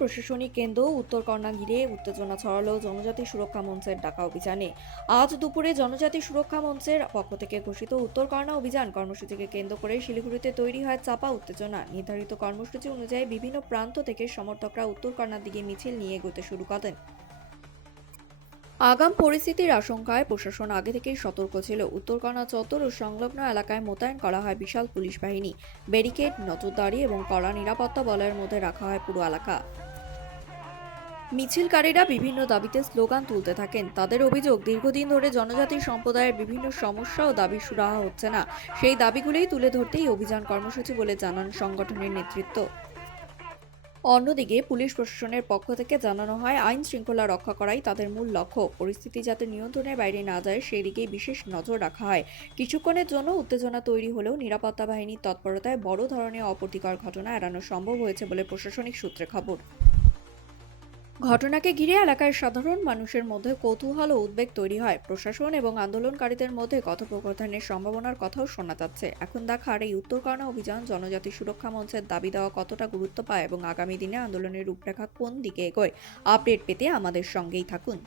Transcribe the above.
প্রশাসনিক কেন্দ্র উত্তরকন্যা ঘিরে উত্তেজনা ছড়ালো জনজাতি সুরক্ষা মঞ্চের ডাকা অভিযানে। আজ দুপুরে জনজাতি সুরক্ষা মঞ্চের পক্ষ থেকে ঘোষিত উত্তরকন্যা অভিযান কর্মসূচিকে কেন্দ্র করে শিলিগুড়িতে তৈরি হয় চাপা উত্তেজনা। নির্ধারিত কর্মসূচি অনুযায়ী বিভিন্ন প্রান্ত থেকে সমর্থকরা উত্তরকন্যার দিকে মিছিল নিয়ে এগোতে শুরু করেন। আগাম পরিস্থিতির আশঙ্কায় প্রশাসন আগে থেকেই সতর্ক ছিল। উত্তরকন্যা চত্বর ও সংলগ্ন এলাকায় মোতায়েন করা হয় বিশাল পুলিশ বাহিনী, ব্যারিকেড, নজরদারি এবং কড়া নিরাপত্তা বলয়ের মধ্যে রাখা হয় পুরো এলাকা। মিছিলকারীরা বিভিন্ন দাবিতে স্লোগান তুলতে থাকেন। তাদের অভিযোগ, দীর্ঘদিন ধরে জনজাতি সম্প্রদায়ের বিভিন্ন সমস্যা ও দাবি সুরাহা হচ্ছে না। সেই দাবিগুলোই তুলে ধরতেই অভিযান কর্মসূচি বলে জানান সংগঠনের নেতৃত্ব। অন্যদিকে পুলিশ প্রশাসনের পক্ষ থেকে জানানো হয়, আইন শৃঙ্খলা রক্ষা করাই তাদের মূল লক্ষ্য। পরিস্থিতি যাতে নিয়ন্ত্রণের বাইরে না যায় সেই দিকেই বিশেষ নজর রাখা হয়। কিছুক্ষণের জন্য উত্তেজনা তৈরি হলেও নিরাপত্তা বাহিনীর তৎপরতায় বড় ধরনের অপ্রীতিকর ঘটনা এড়ানো সম্ভব হয়েছে বলে প্রশাসনিক সূত্রে খবর। ঘটনাকে ঘিরে এলাকার সাধারণ মানুষের মধ্যে কৌতূহল ও উদ্বেগ তৈরি হয়। প্রশাসন এবং আন্দোলনকারীদের মধ্যে কথোপকথনের সম্ভাবনার কথাও শোনা যাচ্ছে। এখন দেখার এই উত্তরকন্যা অভিযান জনজাতি সুরক্ষা মঞ্চের দাবি দেওয়া কতটা গুরুত্ব পায় এবং আগামী দিনে আন্দোলনের রূপরেখা কোন দিকে এগোয়। আপডেট পেতে আমাদের সঙ্গেই থাকুন।